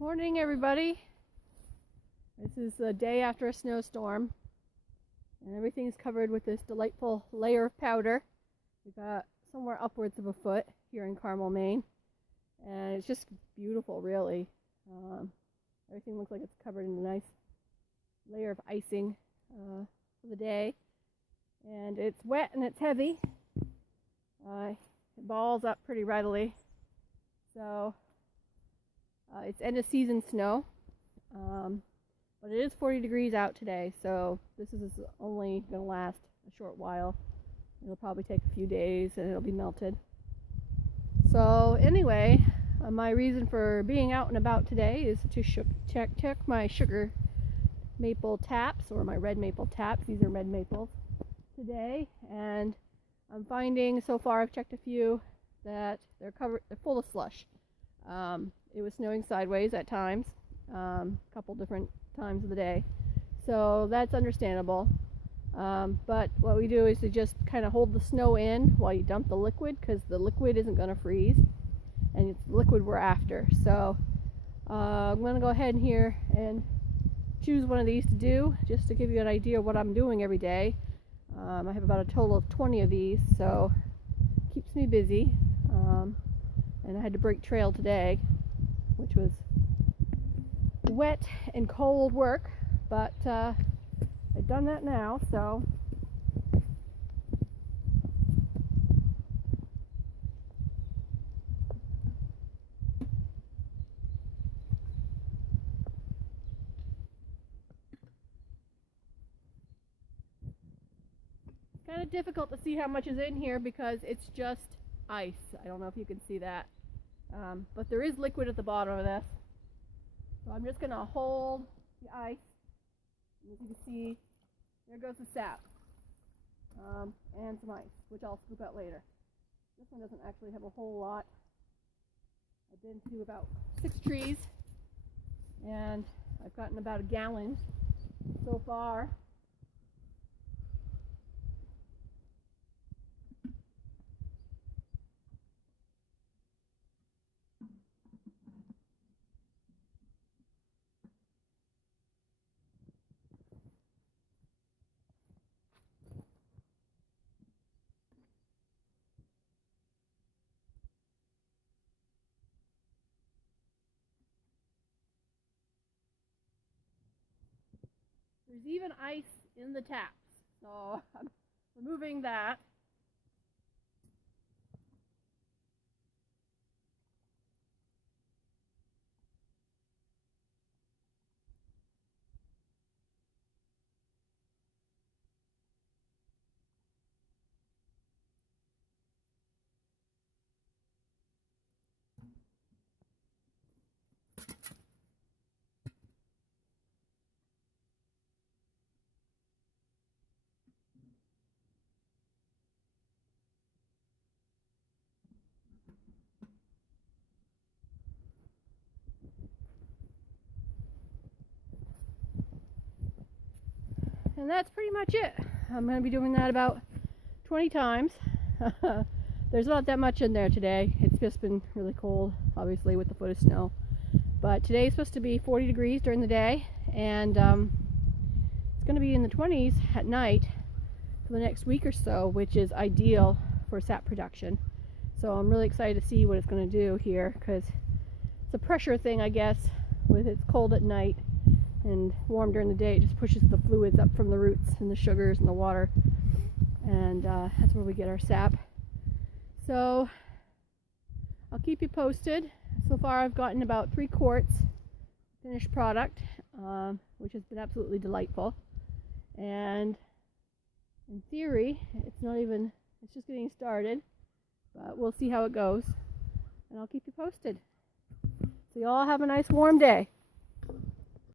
Morning, everybody. This is the day after a snowstorm, and everything's covered with this delightful layer of powder. We've got somewhere upwards of a foot here in Carmel, Maine, and it's just beautiful, really. Everything looks like it's covered in a nice layer of icing for the day, and it's wet and it's heavy. It balls up pretty readily, so it's end of season snow, but it is 40 degrees out today, so this is only going to last a short while. It'll probably take a few days and it'll be melted. So anyway, my reason for being out and about today is to check my sugar maple taps, or my red maple taps. These are red maples today, and I'm finding so far, I've checked a few, that they're full of slush. It was snowing sideways at times, a couple different times of the day, so that's understandable. But what we do is to just kind of hold the snow in while you dump the liquid, because the liquid isn't going to freeze, and it's the liquid we're after. So I'm going to go ahead here and choose one of these to do, just to give you an idea of what I'm doing every day. I have about a total of 20 of these, so it keeps me busy. And I had to break trail today, which was wet and cold work, but I've done that now, so it's kind of difficult to see how much is in here because it's just ice. I don't know if you can see that, but there is liquid at the bottom of this. So I'm just going to hold the ice, and as you can see, there goes the sap, and some ice, which I'll scoop out later. This one doesn't actually have a whole lot. I've been to about 6 trees, and I've gotten about a gallon so far. There's even ice in the taps, so I'm removing that. And that's pretty much it. I'm going to be doing that about 20 times. There's not that much in there today. It's just been really cold, obviously, with the foot of snow. But today is supposed to be 40 degrees during the day, and it's going to be in the 20s at night for the next week or so, which is ideal for sap production. So I'm really excited to see what it's going to do here, because it's a pressure thing, I guess. With it's cold at night and warm during the day, it just pushes the fluids up from the roots and the sugars and the water, and that's where we get our sap. So I'll keep you posted. So far I've gotten about 3 quarts finished product, which has been absolutely delightful, and in theory it's just getting started, but we'll see how it goes, and I'll keep you posted. So you all have a nice warm day.